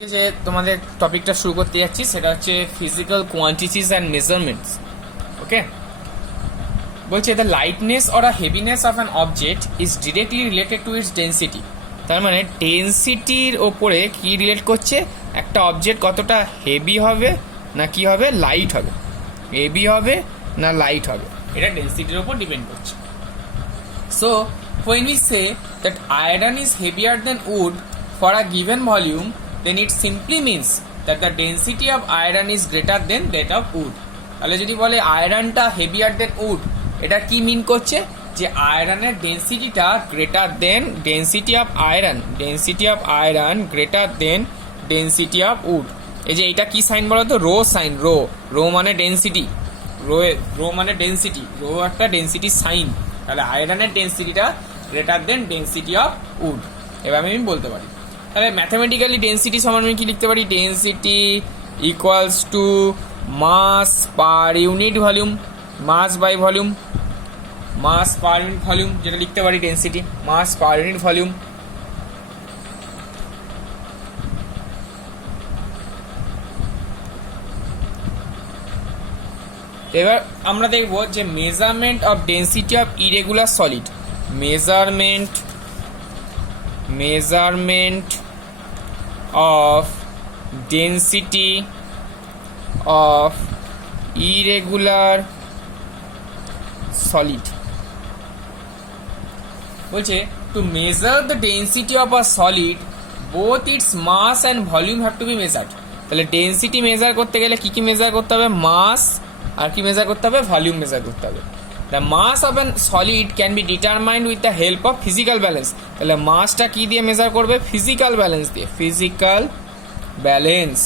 যে তোমাদের টপিকটা শুরু করতে যাচ্ছি সেটা হচ্ছে ফিজিক্যাল কোয়ান্টিটিজ অ্যান্ড মেজারমেন্টস। ওকে, বলছে the lightness or a heaviness of an object is directly related to its density. তার মানে ডেন্সিটির ওপরে কি রিলেট করছে, একটা অবজেক্ট কতটা হেভি হবে না কি হবে, লাইট হবে, হেভি হবে না লাইট হবে, এটা ডেন্সিটির ওপর ডিপেন্ড করছে। So when we say that iron is heavier than wood for a given volume, then it simply means that the density of iron is greater than that of wood. তাহলে যদি বলে আয়রনটা heavier then would, এটা কি মিন করছে যে আয়রনের ডেন্সিটিটা greater than density of iron greater than density of wood. এই যে এটা কি সাইন বলো তো, রো সাইন। রো মানে ডেন্সিটি, রো মানে ডেন্সিটি, রো একটা ডেন্সিটি সাইন। তাহলে আয়রনের ডেন্সিটিটা greater than density of wood, এবার আমি বলতে পারি। তাহলে ম্যাথামেটিক্যালি ডেন্সিটি সমান আমি কি লিখতে পারি, density equals to mass per unit volume, mass by volume, mass per unit volume, যেটা লিখতে পারি density mass per unit volume. এবার আমরা দেখব যে measurement of density of irregular solid, measurement of density of irregular solid। বলছে to measure the density of a solid both its mass and volume have to be measured। তাহলে density measure করতে গেলে কি কি মেজার করতে হবে, মাস আর কি measure করতে হবে, ভলিউম মেজার করতে হবে। The mass of an solid can be determined with the help of physical balance। তাহলে মাসটা কি দিয়ে মেজার করবে, ফিজিক্যাল ব্যালেন্স দিয়ে, ফিজিক্যাল ব্যালেন্স,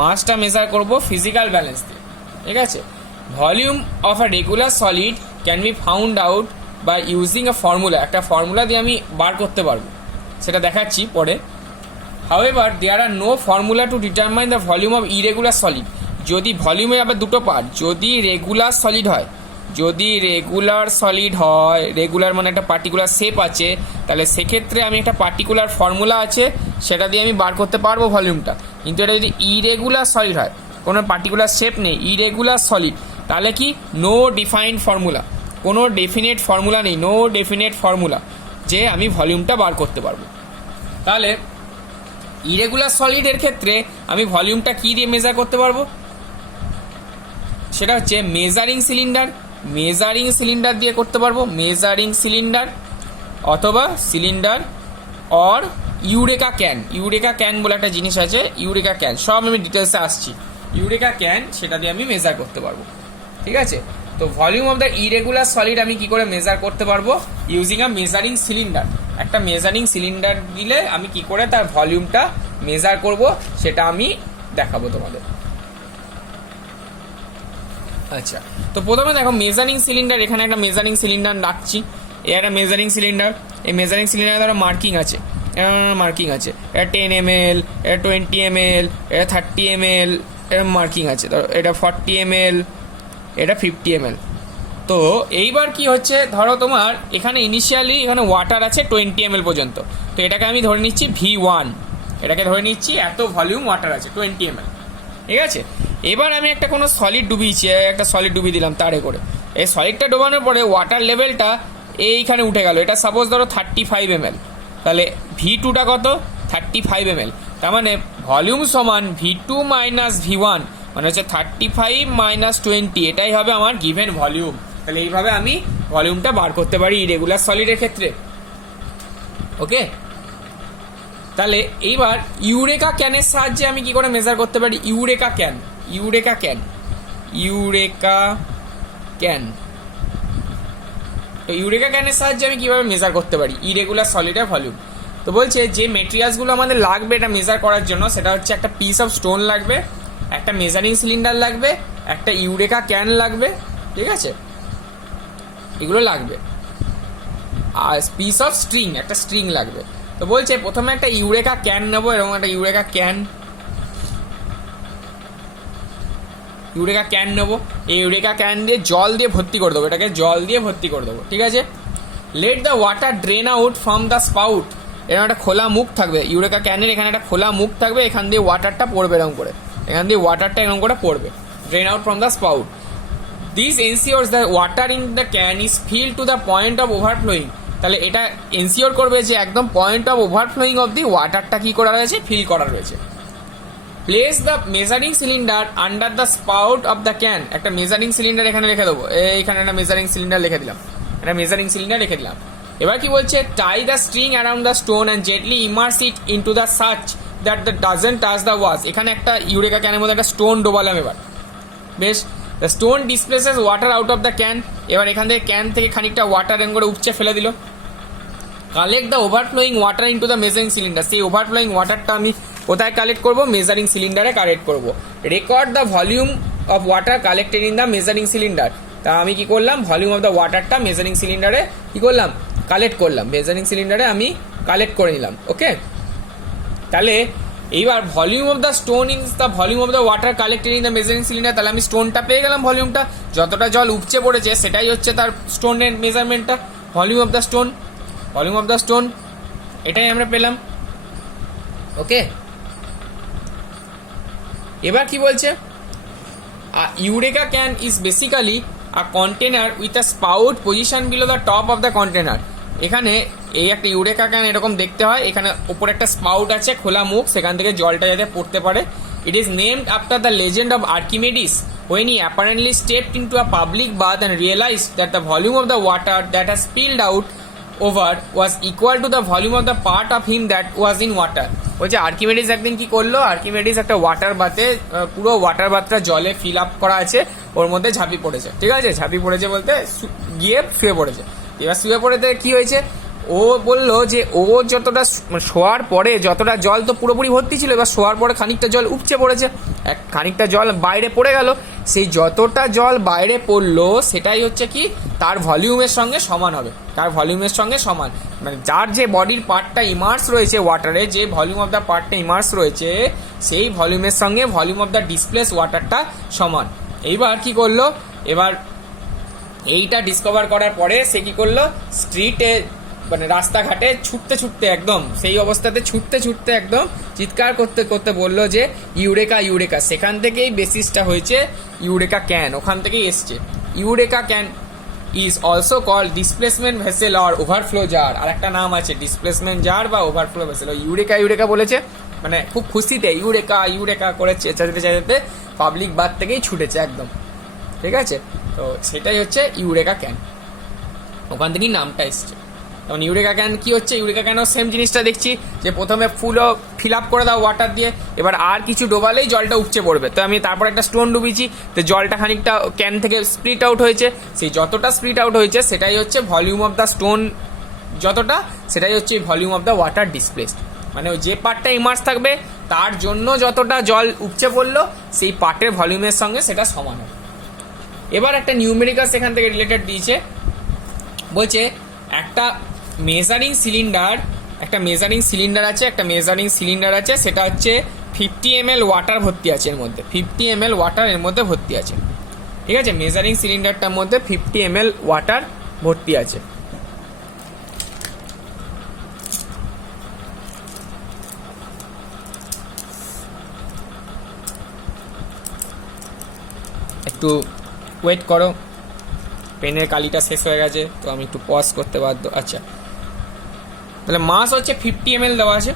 মাসটা মেজার করব ফিজিক্যাল ব্যালেন্স দিয়ে, ঠিক আছে। Volume of a regular solid can be found out by using a formula. একটা ফর্মুলা দিয়ে আমি বার করতে পারবো, সেটা দেখাচ্ছি পরে। However there are no formula to determine the volume of irregular solid. যদি ভলিউমের আবার দুটো পার্ট, যদি রেগুলার সলিড হয়, যদি রেগুলার সলিড হয়, রেগুলার মানে একটা পার্টিকুলার শেপ আছে, তাহলে সেক্ষেত্রে আমি একটা পার্টিকুলার ফর্মুলা আছে সেটা দিয়ে আমি বার করতে পারবো ভলিউমটা। কিন্তু এটা যদি ইরেগুলার সলিড হয়, কোনো পার্টিকুলার শেপ নেই, ইরেগুলার সলিড, তাহলে কি নো ডিফাইন্ড ফর্মুলা, কোনো ডেফিনেট ফর্মুলা নেই, নো ডেফিনেট ফর্মুলা যে আমি ভলিউমটা বার করতে পারবো। তাহলে ইরেগুলার সলিডের ক্ষেত্রে আমি ভলিউমটা কি দিয়ে মেজার করতে পারবো, সেটা হচ্ছে মেজারিং সিলিন্ডার দিয়ে করতে পারবো, মেজারিং সিলিন্ডার অথবা সিলিন্ডার অর ইউরেকা ক্যান বলে একটা জিনিস আছে, ইউরেকা ক্যান, সব আমি ডিটেলসে আসছি। ইউরেকা ক্যান, সেটা দিয়ে আমি মেজার করতে পারবো, ঠিক আছে। তো volume of the irregular solid আমি কি করে মেজার করতে পারবো, ইউজিং আ মেজারিং সিলিন্ডার। একটা মেজারিং সিলিন্ডার দিলে আমি কি করে তার ভলিউমটা মেজার করব সেটা আমি দেখাবো তোমাদের। আচ্ছা, তো প্রথমে দেখো মেজারিং সিলিন্ডার, এখানে একটা মেজারিং সিলিন্ডার রাখছি, এ একটা মেজারিং সিলিন্ডার, এই মেজারিং সিলিন্ডারে ধরো মার্কিং আছে, এটা 10 ml, এটা 20 ml, এটা 30 ml, এটা মার্কিং আছে, ধরো এটা 40 ml, এটা 50 ml। তো এইবার কি হচ্ছে, ধরো তোমার এখানে ইনিশিয়ালি এখানে ওয়াটার আছে 20 ml পর্যন্ত, তো এটাকে আমি ধরে নিচ্ছি V1, এটাকে ধরে নিচ্ছি এত ভলিউম ওয়াটার আছে 20 ml, ঠিক আছে। এবার আমি একটা কোনো সলিড ডুবিয়েছি, একটা সলিড ডুবিয়ে দিলাম তারে করে, এই সলিডটা ডোবানোর পরে ওয়াটার লেভেলটা এইখানে উঠে গেল, এটা সাপোজ ধরো 35 ml, তাহলে V2টা কত, 35 ml। তার মানে ভলিউম সমান V2 মাইনাস V1, মানে হচ্ছে 35 মাইনাস 20, এটাই হবে আমার গিভেন ভলিউম। তাহলে এইভাবে আমি ভলিউমটা বার করতে পারি ইরেগুলার সলিডের ক্ষেত্রে, ওকে। তাহলে এইবার ইউরেকা ক্যানের সাহায্যে আমি কি করে মেজার করতে পারি, ইউরেকা ক্যান, তো ইউরেকা ক্যানের সাহায্যে আমি কিভাবে মেজার করতে পারি ইরেগুলার সলিডের ভলিউম। তো বলছে যে মেটেরিয়ালসগুলো আমাদের লাগবে এটা মেজার করার জন্য, সেটা হচ্ছে একটা পিস অফ স্টোন লাগবে, একটা মেজারিং সিলিন্ডার লাগবে, একটা ইউরেকা ক্যান লাগবে, ঠিক আছে, এগুলো লাগবে, আর পিস অফ স্ট্রিং, একটা স্ট্রিং লাগবে। তো বলছে প্রথমে একটা ইউরেকা ক্যান নেবো, এরকম একটা ইউরেকা ক্যান নেবো, এই ইউরেকা ক্যান দিয়ে জল দিয়ে ভর্তি করে দেবো, এটাকে জল দিয়ে ভর্তি করে দেবো, ঠিক আছে। Let the water drain out from the spout এরকম একটা খোলা মুখ থাকবে, ইউরেকা ক্যানের এখানে একটা খোলা মুখ থাকবে, এখান দিয়ে ওয়াটারটা পড়বে এরকম করে, এখান দিয়ে ওয়াটারটা এরকম করে পড়বে, drain out from the spout. This ensures the water in the can is fill to the point of overflowing. তাহলে এটা এনসিওর করবে যে একদম point of overflowing of the ওয়াটারটা কি করা রয়েছে, ফিল করা রয়েছে। Place the measuring cylinder under the spout of the can. একটা মেজারিং সিলিন্ডার এখানে রেখে দেবো, এইখানে একটা মেজারিং সিলিন্ডার লিখে দিলাম, একটা মেজারিং সিলিন্ডার রেখে দিলাম। এবার কি বলছে, tie the string around the stone and gently immerse it into the such that the doesn't touch the walls. এখানে একটা ইউরেকা ক্যানের মধ্যে একটা স্টোন ডোবালাম। এবার বেশ, the stone displaces water out of the can. এবার এখান থেকে ক্যান থেকে খানিকটা ওয়াটার এম করে উপচে ফেলে দিল। Collect the overflowing water into the measuring cylinder. সেই ওভারফ্লোয়িং ওয়াটারটা আমি কোথায় কালেক্ট করবো, মেজারিং সিলিন্ডারে কালেক্ট করবো। Record the volume of water collected in the measuring cylinder. তা আমি কি করলাম, ভলিউম অফ দ্য ওয়াটারটা মেজারিং সিলিন্ডারে কি করলাম, কালেক্ট করলাম, মেজারিং সিলিন্ডারে আমি কালেক্ট করে নিলাম। ওকে, তাহলে এইবার volume of the stone is the volume of the water collected in the measuring cylinder. তাহলে আমি স্টোনটা পেয়ে গেলাম, ভলিউমটা, যতটা জল উপচে পড়েছে সেটাই হচ্ছে তার স্টোনের মেজারমেন্টটা, volume of the stone, volume of the stone, এটাই আমরা পেলাম। ওকে, এবার কি বলছে, eureka can is basically a container with a spout position below the top of the container. এখানে এই একটা ইউরেকা ক্যান এরকম দেখতে হয়, এখানে উপরে একটা স্পাউট আছে, খোলা মুখ, সেখান থেকে জলটা যাতে পড়তে পারে। It is named after the legend of Archimedes when he apparently stepped into a public bath and realized that the volume of the water that has spilled out over was equal to the volume of the part of him that was in water. বলছে আর্কিমেডিস একদিন কি করলো, আর্কিমেডিস একটা water বাথে, পুরো water বাথটা জলে feel up করা আছে, ওর মধ্যে ঝাঁপি পড়েছে। ঠিক আছে, ঝাঁপি পড়েছে বলতে গিয়ে শুয়ে পড়েছে। এবার শুয়ে পড়েতে কি হয়েছে, ও বললো যে ও যতটা শোয়ার পরে যতটা জল তো পুরোপুরি ভর্তি ছিল, এবার শোয়ার পরে খানিকটা জল উপচে পড়েছে, খানিকটা জল বাইরে পড়ে গেল। সেই যতটা জল বাইরে পড়লো সেটাই হচ্ছে কি তার ভলিউমের সঙ্গে সমান হবে, তার ভলিউমের সঙ্গে সমান, মানে যার যে বডির পার্টটা ইমার্স রয়েছে ওয়াটারে, যে ভলিউম অফ দ্য পার্টটা ইমার্স রয়েছে সেই ভলিউমের সঙ্গে ভলিউম অফ দ্য ডিসপ্লেস ওয়াটারটা সমান। এইবার কি করলো, এবার এইটা ডিসকভার করার পরে সে কি করলো, স্ট্রিটে মানে রাস্তাঘাটে ছুটতে ছুটতে একদম সেই অবস্থাতে ছুটতে ছুটতে একদম চিৎকার করতে করতে বললো যে ইউরেকা ইউরেকা। সেখান থেকেই বেসিসটা হয়েছে ইউরেকা ক্যান, ওখান থেকেই এসছে। Eureka can is also called displacement vessel আর ওভারফ্লো জার। আর একটা নাম আছে ডিসপ্লেসমেন্ট জার বা ওভারফ্লো ভেসেল। ইউরেকা ইউরেকা বলেছে মানে খুব খুশিতে ইউরেকা ইউরেকা করে চেঁচাতে চেঁচাতে পাবলিক বাথ থেকেই ছুটেছে একদম। ঠিক আছে, তো সেটাই হচ্ছে ইউরেকা ক্যান, ওখান থেকেই নামটা এসছে। তখন ইউরেকা ক্যান কি হচ্ছে, ইউরেকা ক্যানও সেম জিনিসটা দেখছি যে প্রথমে ফুলও ফিল আপ করে দাও ওয়াটার দিয়ে, এবার আর কিছু ডোবালেই জলটা উপচে পড়বে। তো আমি তারপর একটা স্টোন ডুবিয়েছি, তো জলটা খানিকটা ক্যান থেকে স্প্লিট আউট হয়েছে, সেই যতটা স্প্লিট আউট হয়েছে সেটাই হচ্ছে ভলিউম অফ দ্য স্টোন, যতটা সেটাই হচ্ছে volume of the water displaced. মানে যে পার্টটা ইমার্স থাকবে তার জন্য যতটা জল উপচে পড়লো সেই পার্টের ভলিউমের সঙ্গে সেটা সমান হবে। এবার একটা নিউমেরিক্যাল সেখান থেকে রিলেটেড দিয়েছে, বলছে একটা মেজারিং সিলিন্ডার, একটা মেজারিং সিলিন্ডার আছে, একটা মেজারিং সিলিন্ডার আছে, সেটা হচ্ছে 50 ml ওয়াটার ভর্তি আছে এর মধ্যে, 50 ml ওয়াটার এর মধ্যে ভর্তি আছে। ঠিক আছে, মেজারিং সিলিন্ডারটার মধ্যে 50 ml ওয়াটার ভর্তি আছে। একটু ওয়েট করো, পেনের কালিটা শেষ হয়ে গেছে তো আমি একটু পজ করতে বাধ্য। আচ্ছা, তাহলে মাস হচ্ছে 50 ml দেওয়া আছে।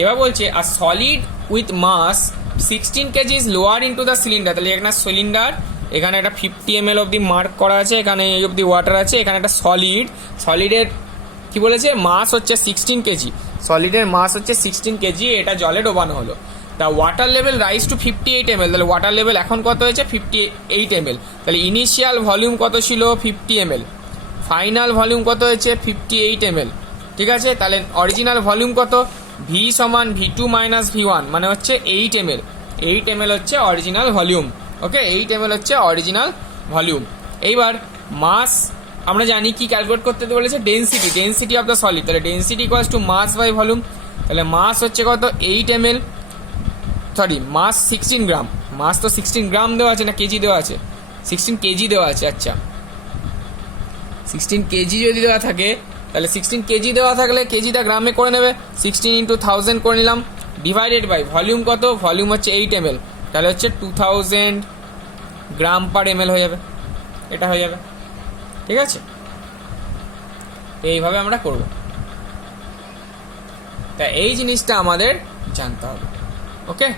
এবার বলছে আর solid with mass 16 kg is lower into the cylinder. তাহলে এখানে সিলিন্ডার, এখানে একটা 50 ml অব্দি মার্ক করা আছে, এখানে এই অব্দি ওয়াটার আছে, এখানে একটা সলিডের কি বলেছে মাস হচ্ছে 16 kg, সলিডের মাস হচ্ছে 16 kg, এটা জলে ডোবানো হলো। The water level rise to 58 ml। তাহলে ওয়াটার লেভেল এখন কত হয়েছে 58 ml। তাহলে ইনিশিয়াল ভলিউম কত ছিল 50 ml, ফাইনাল ভলিউম কত হয়েছে 58 ml। ঠিক আছে, তাহলে অরিজিনাল ভলিউম কত, ভি সমান V2 মাইনাস V1 মানে হচ্ছে 8 ml। 8 ml হচ্ছে অরিজিনাল ভলিউম। ওকে, 8 ml হচ্ছে অরিজিনাল ভলিউম। এইবার মাস আমরা জানি কি ক্যালকুলেট করতে বলেছে, ডেন্সিটি অফ দ্য সলিড। তাহলে density equals to mass by volume. তাহলে মাস হচ্ছে কত 8 ml, সরি মাস 16 গ্রাম, মাস তো 16 গ্রাম দেওয়া আছে না কেজি দেওয়া আছে, 16 কেজি দেওয়া আছে। আচ্ছা 16 কেজি যদি দেওয়া থাকে তাহলে 16 কেজি দেওয়া থাকলে কেজিটা গ্রামে করে নেবে, 16 ইন্টু 1000 করে নিলাম, ডিভাইডেড বাই ভলিউম কত, ভলিউম হচ্ছে 8 ml, তাহলে হচ্ছে 2000 গ্রাম পার ml হয়ে যাবে, এটা হয়ে যাবে। ঠিক আছে, এইভাবে আমরা করব। তা এই জিনিসটা আমাদের জানতে হবে। ওকে,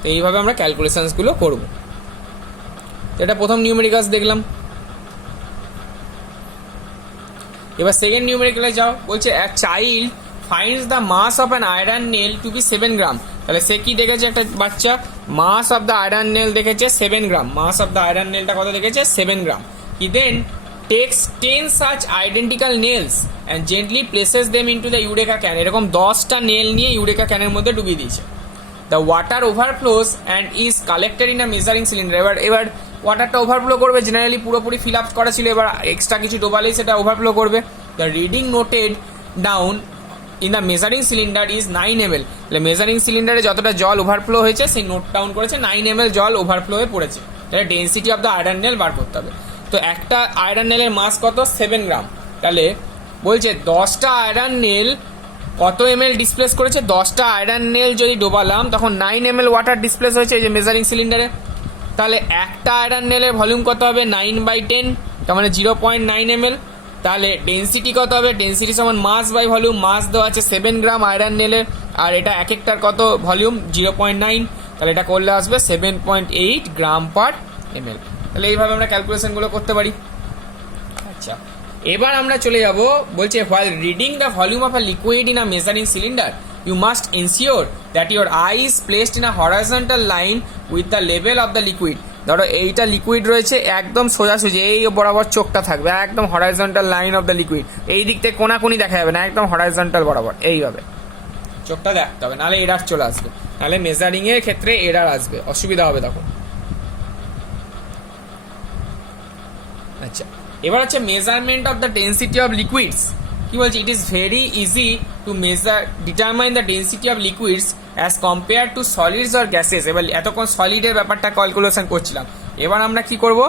তো এইভাবে আমরা ক্যালকুলেশনসগুলো করব। তো এটা প্রথম নিউমেরিক্যালস দেখলাম। এবার সেকেন্ড নিউমেরিক্যালে যাও, বলছে এক child finds the mass of an iron nail to be 7 gram. তাহলে সে কি দেখেছে, একটা বাচ্চা mass of the iron nail দেখেছে 7 gram, mass of the iron নেলটা কত দেখেছে 7 gram. He then takes 10 such identical nails and gently places them into the eureka can. এরকম 10টা নেল নিয়ে ইউরেকা ক্যানের মধ্যে ডুবিয়ে দিয়েছে। The water overflows and is collected in a measuring cylinder. এবার ওয়াটারটা ওভারফ্লো করবে, জেনারেলি পুরোপুরি ফিল আপ করা ছিল, এবার এক্সট্রা কিছু ডোবালেই সেটা ওভারফ্লো করবে। The reading noted down in the measuring cylinder is 9 ml। তাহলে মেজারিং সিলিন্ডারে যতটা জল ওভারফ্লো হয়েছে সেই নোট ডাউন করেছে, 9 ml জল ওভারফ্লো হয়ে পড়েছে। তাহলে density of the iron nail বার করতে হবে। তো একটা আয়রন নেলের মাস কত 7 গ্রাম। তাহলে বলছে 10টা আয়রন নেল কত ml ডিসপ্লেস করেছে, 10টা আয়রন নেল যদি ডোবালাম তখন 9 ml ওয়াটার ডিসপ্লেস হয়েছে এই যে মেজারিং সিলিন্ডারে। তাহলে একটা আয়রন নেলের ভলিউম কত হবে 9/10, তার মানে 0.9 ml। তাহলে ডেন্সিটি কত হবে, ডেন্সিটি সমান মাস বাই ভলিউম, মাস দেওয়া আছে 7 গ্রাম আয়রন নেলের, আর এটা এক একটার কত ভলিউম 0.9, তাহলে এটা করলে আসবে 7.8 গ্রাম পার ml। তাহলে এইভাবে আমরা ক্যালকুলেশনগুলো করতে পারি। আচ্ছা, এবার আমরা চলে যাব, বলছে while reading the volume of a liquid in a measuring cylinder you must ensure that your eye is placed in a horizontal line with the level of the liquid। ধরো এইটা লিকুইড রয়েছে, একদম সোজাসুজি এই বরাবর চোখটা থাকবে, একদম horizontal line of the liquid, এই দিক থেকে কোনাকুনি দেখা যাবে না, একদম হরাইজন্টাল বরাবর এইভাবে চোখটা দেখতে হবে, নাহলে এরার চলে আসবে, নাহলে মেজারিং এর ক্ষেত্রে এরার আসবে, অসুবিধা হবে তখন। আচ্ছা, এবার হচ্ছে measurement of the density of liquids. কি বলছে, it is very easy to measure determine the density of liquids as compare to solids or gases. এবার এতক্ষণ সলিডের ব্যাপারটা ক্যালকুলেশন করছিলাম, এবার আমরা কি করব,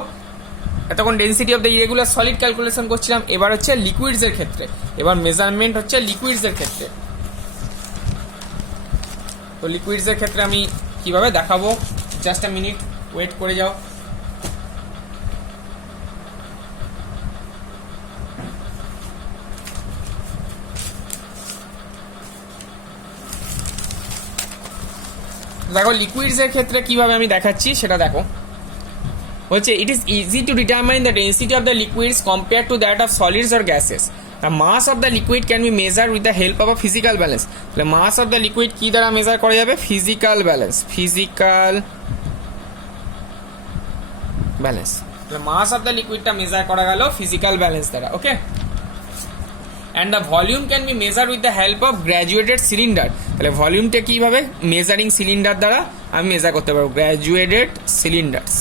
এতক্ষণ density of the irregular solid calculation করছিলাম, এবার হচ্ছে লিকুইডস এর ক্ষেত্রে, এবার মেজারমেন্ট হচ্ছে লিকুইডস এর ক্ষেত্রে। তো লিকুইডস এর ক্ষেত্রে আমি কিভাবে দেখাবো, জাস্ট আ মিনিট ওয়েট করে যাও। দেখো লিকুইডস এর ক্ষেত্রে কিভাবে আমি দেখাচ্ছি সেটা দেখো। বলছে it is easy to determine the density of the liquids compare to that of solids or gases. The mass of the liquid can be measure with the help of a physical balance. তাহলে mass of the liquid কি দ্বারা measure করা যাবে, physical balance, physical balance. তাহলে mass of the লিকুইডটা measure করা গেল physical balance দ্বারা। ওকে, and the volume can be measured with the help of graduated cylinder। তাহলে ভলিউমটা কিভাবে, মেজারিং সিলিন্ডার দ্বারা আমি মেজার করতে পারবো, গ্র্যাজুয়েটেড সিলিন্ডার্স।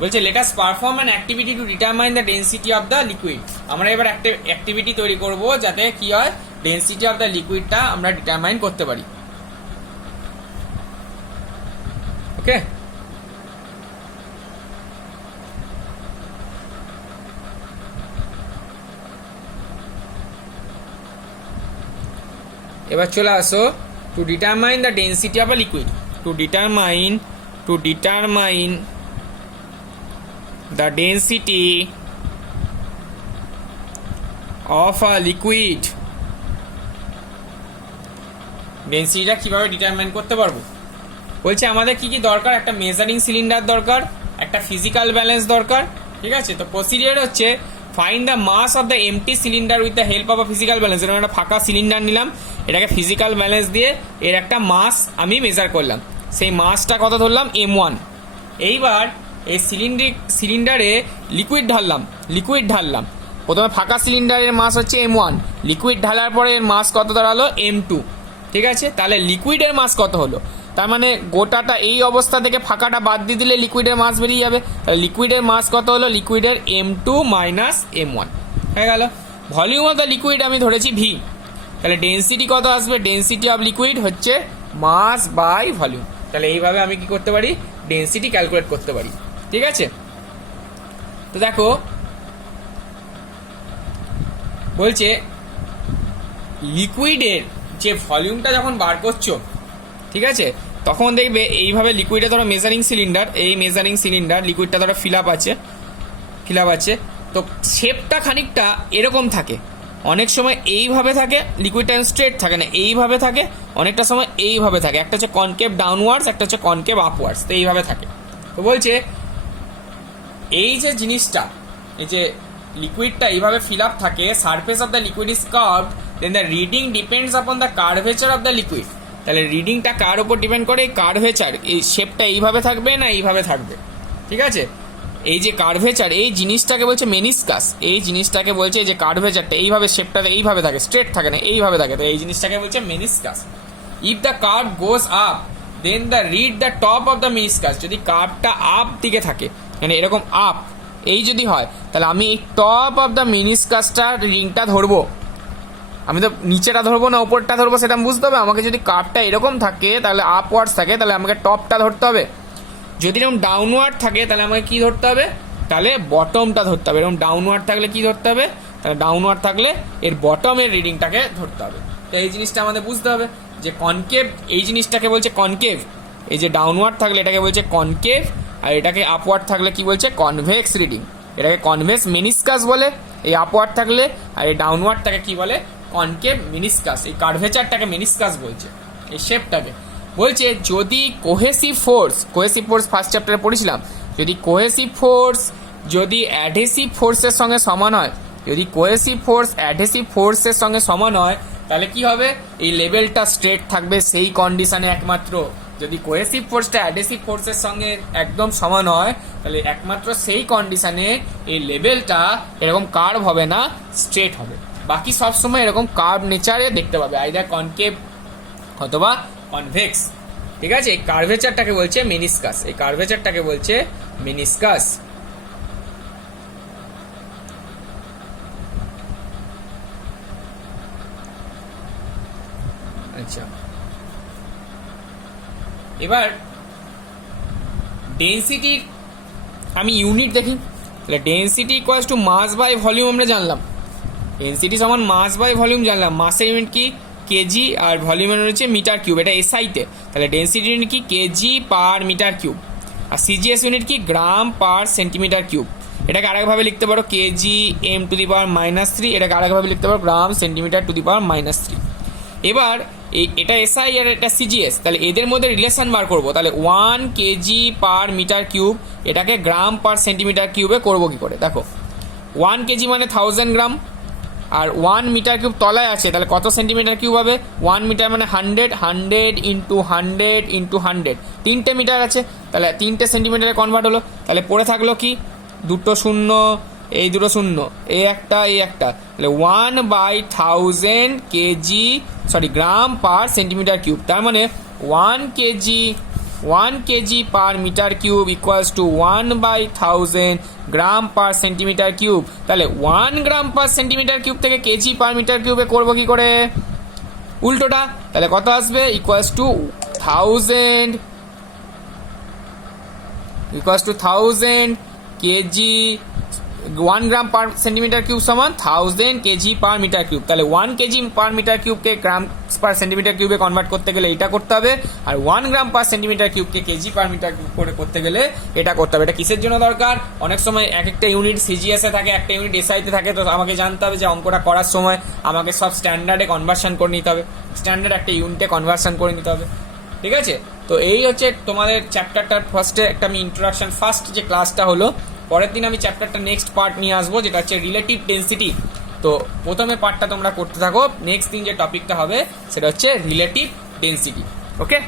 বলছে let us perform an activity two determine the density of the liquid. আমরা এবার একটা অ্যাক্টিভিটি তৈরি করব যাতে কি হয়, ডেন্সিটি অফ দ্য লিকুইডটা আমরা ডিটারমাইন করতে পারি। ওকে, এবার চলে আসো, to determine the density of a liquid, to determine the density of a liquid. ডেন্সিটিটা কিভাবে ডিটারমাইন করতে পারবো, বলছে আমাদের কি কি দরকার, একটা মেজারিং সিলিন্ডার দরকার, একটা ফিজিক্যাল ব্যালেন্স দরকার। ঠিক আছে, তো প্রসিডিওর হচ্ছে find the mass of the empty cylinder with the help of a physical balance. এরকম একটা ফাঁকা সিলিন্ডার নিলাম, এটাকে ফিজিক্যাল ব্যালেন্স দিয়ে এর একটা মাস আমি মেজার করলাম, সেই মাসটা কত ধরলাম m1। এইবার এই সিলিন্ডারে লিকুইড ঢাললাম, প্রথমে ফাঁকা সিলিন্ডারের মাস হচ্ছে m1, লিকুইড ঢালার পরে এর মাস কত দাঁড়ালো m2। ঠিক আছে, তাহলে লিকুইডের মাস কত হলো, তার মানে গোটাটা এই অবস্থা থেকে ফাঁকাটা বাদ দিয়ে দিলে লিকুইডের মাস বেরিয়ে যাবে। তাহলে লিকুইডের মাস কত হলো, লিকুইডের m2 মাইনাস m1 হয়ে গেল। ভলিউম অফ দ্য লিকুইড আমি ধরেছি v, তাহলে ডেন্সিটি কত আসবে, ডেন্সিটি অফ লিকুইড হচ্ছে মাস বাই ভলিউম। তাহলে এইভাবে আমি কি করতে পারি, ডেন্সিটি ক্যালকুলেট করতে পারি। ঠিক আছে, তো দেখো বলছে লিকুইডের যে ভলিউমটা যখন বার করছো, ঠিক আছে, তখন দেখবে এইভাবে লিকুইডে ধরো মেজারিং সিলিন্ডার, এই মেজারিং সিলিন্ডার লিকুইডটা ধরো ফিল আপ আছে, তো শেপটা খানিকটা এরকম থাকে। অনেক সময় এইভাবে থাকে, লিকুইডটা স্ট্রেট থাকে না, এইভাবে থাকে, অনেকটা সময় এইভাবে থাকে। একটা হচ্ছে কনকেভ ডাউনওয়ার্ডস, একটা হচ্ছে কনকেভ আপওয়ার্ডস, তো এইভাবে থাকে। তো বলছে এই যে জিনিসটা, এই যে লিকুইডটা এইভাবে ফিল আপ থাকে, surface of the liquid is curved, then the reading depends upon the curvature of the liquid. তাহলে রিডিংটা কার উপর ডিপেন্ড করে? এই কার্ভেচার, এই শেপটা এইভাবে থাকবে না এইভাবে থাকবে, ঠিক আছে। এই যে কার্ভেচার, এই জিনিসটাকে বলছে মেনিসকাস, এই জিনিসটাকে বলছে যে কার্ভেচারটা এইভাবে, শেপটা এইভাবে থাকে, স্ট্রেট থাকে না, এইভাবে থাকে, তো এই জিনিসটাকে বলছে meniscus. If the curve goes up then the read the top of the meniscus. যদি কার্ভটা আপ দিকে থাকে, মানে এরকম আপ, এই যদি হয়, তাহলে আমি এই টপ অফ দ্য মেনিসকাসটা রিডিংটা ধরবো। আমি তো নিচেটা ধরবো না ওপরটা ধরবো সেটা বুঝতে হবে। আমাকে যদি কার্ভটা এরকম থাকে, তাহলে আপওয়ার্ডস থাকে, তাহলে আমাকে টপটা ধরতে হবে। যদি এরকম ডাউনওয়ার্ড থাকে, তাহলে আমাকে কি ধরতে হবে? তাহলে বটমটা ধরতে হবে। এরকম ডাউনওয়ার্ড থাকলে কি ধরতে হবে? তাহলে ডাউনওয়ার্ড থাকলে এর বটমের রিডিংটাকে ধরতে হবে। তো এই জিনিসটা আমাদের বুঝতে হবে যে কনকেভ, এই জিনিসটাকে বলছে কনকেভ। এই যে ডাউনওয়ার্ড থাকলে এটাকে বলছে কনকেভ, আর এটাকে আপওয়ার্ড থাকলে কি বলছে? Convex reading. এটাকে কনভেক্স মেনিসকাস বলে এই আপওয়ার্ড থাকলে, আর এই ডাউনওয়ার্ডটাকে কি বলে? Concave meniscus. এই কার্ভেচারটাকে মেনিসকাস বলছে, এই শেপটাকে বলছে। যদি কোহেসিভ ফোর্স ফার্স্ট চ্যাপ্টারে পড়েছিলাম, যদি কোহেসিভ ফোর্স যদি অ্যাডহেসিভ ফোর্সের সঙ্গে সমান হয়, যদি কোহেসিভ ফোর্স অ্যাডহেসিভ ফোর্সের সঙ্গে সমান হয়, তাহলে কি হবে? এই লেভেলটা স্ট্রেট থাকবে সেই কন্ডিশনে একমাত্র। যদি কোহেসিভ ফোর্সটা অ্যাডহেসিভ ফোর্সের সঙ্গে একদম সমান হয়, তাহলে একমাত্র সেই কন্ডিশনে এই লেভেলটা এরকম কার্ভ হবে না, স্ট্রেট হবে। বাকি সবসময় এরকম কার্ভ নেচারে দেখতে পাবে, আইদার কনকেভ অথবা কনভেক্স, ঠিক আছে। এই কার্ভেচারটাকে বলছে মেনিসকাস, এই কার্ভেচারটাকে বলছে মেনিসকাস। আচ্ছা, এবার ডেনসিটির আমি ইউনিট দেখি। তাহলে density equals to mass by volume আমরা জানলাম, ডেনসিটি সমান মাস বাই ভলিউম জানলাম। মাসের ইউনিট কি? কেজি, আর ভলিউমের হচ্ছে মিটার কিউব, এটা এসআইতে। তাহলে ডেনসিটি ইউনিট কি? Kg per metre cube. আর সিজিএস ইউনিট কি? Gram per centimetre cube. এটাকে আরেকভাবে লিখতে পারো kg m to the power -3, এটাকে আরেকভাবে লিখতে পারো গ্রাম সেন্টিমিটার টু দি পাওয়ার -3। এবার এটা এসআই আর এটা সিজিএস, তাহলে এদের মধ্যে রিলেশন বার করবো। তাহলে 1 কেজি পার মিটার কিউব, এটাকে গ্রাম পার সেন্টিমিটার কিউবে করবো কি করে? দেখো, 1 কেজি মানে 1000 গ্রাম, আর 1 মিটার কিউব তলায় আছে, তাহলে কত সেন্টিমিটার কিউব হবে? 1 মিটার মানে 100, 100 ইন্টু 100 ইন্টু 100, 3টে মিটার আছে, তাহলে 3টে সেন্টিমিটারে কনভার্ট হলো। তাহলে পড়ে থাকলো কি? 2 শূন্য, এই 2 শূন্য, এই একটা, এই একটা, তাহলে 1/1000 kg, sorry gram per centimetre cube. তার মানে 1 kg per metre cube equals to 1/1000 gram per centimetre cube. তাহলে 1 গ্রাম পার সেন্টিমিটার কিউব থেকে কেজি পার মিটার কিউবে করবো কি করে? উল্টোটা। তাহলে কত আসবে? Equals to 1000 kg, 1 gram per centimetre cube সমান 1000 কেজি পার মিটার কিউব। তাহলে 1 কেজি পার মিটার কিউবকে গ্রাম পার সেন্টিমিটার কিউবে কনভার্ট করতে গেলে এটা করতে হবে, আর 1 গ্রাম পার সেন্টিমিটার কিউবকে কেজি পার মিটার কিউব করে করতে গেলে এটা করতে হবে। এটা কিসের জন্য দরকার? অনেক সময় এক একটা ইউনিট সিজিএস এ থাকে, একটা ইউনিট এসআইতে থাকে, তো আমাকে জানতে হবে যে অঙ্কটা করার সময় আমাকে সব স্ট্যান্ডার্ডে কনভার্সন করে নিতে হবে, স্ট্যান্ডার্ড একটা ইউনিটে কনভার্সন করে নিতে হবে, ঠিক আছে। তো এই হচ্ছে তোমাদের চ্যাপ্টারটার ফার্স্টে একটা আমি ইন্ট্রোডাকশন, ফার্স্ট যে ক্লাসটা হলো। পরের দিন আমি চ্যাপ্টারটা নেক্সট পার্ট নিয়ে আসবো, যেটা হচ্ছে রিলেটিভ ডেন্সিটি। তো প্রথমে পার্টটা তোমরা করতে থাকো, নেক্সট দিন যে টপিকটা হবে সেটা হচ্ছে রিলেটিভ ডেন্সিটি। ওকে।